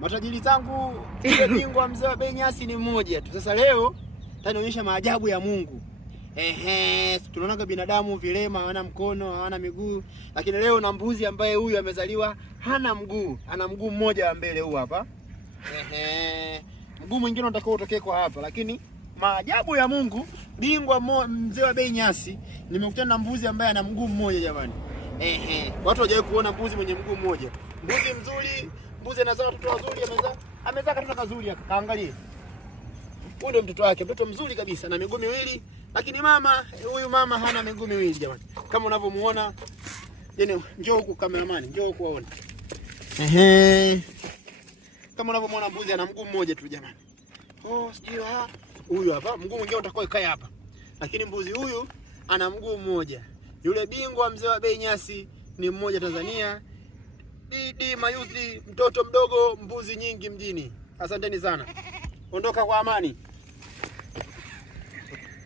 Matajiri zangu, yule bingwa mzee wa bei nyasi ni mmoja tu. Sasa leo tanionyesha maajabu ya Mungu. Tunaona binadamu vilema, hawana mkono, hawana miguu, lakini leo na mbuzi ambaye huyu amezaliwa hana mguu, ana mguu mmoja wa mbele huu hapa. Mguu mwingine unatakiwa utokee kwa hapa, lakini maajabu ya Mungu, bingwa mzee wa bei nyasi, nimekutana na mbuzi ambaye ana mguu mmoja jamani. Watu hawajawahi kuona mbuzi mwenye mguu mmoja. Mbuzi mzuri, mbuzi anazaa watoto wazuri, amezaa katoto kazuri hapa. Kaangalie. Huyu ndio mtoto wake, mtoto mzuri kabisa na miguu miwili, lakini huyu mama hana miguu miwili jamani. Kama unavyomuona, yani njoo huku cameraman, njoo huku waone. Kama unavyomuona mbuzi ana mguu mmoja tu jamani. Sijui huyu hapa, mguu mwingine utakuwa ikae hapa. Lakini mbuzi huyu ana mguu mmoja. Yule bingwa mzee wa bei nyasi ni mmoja Tanzania. Didi Mayuthi, mtoto mdogo, mbuzi nyingi mjini. Asanteni sana. Ondoka kwa amani.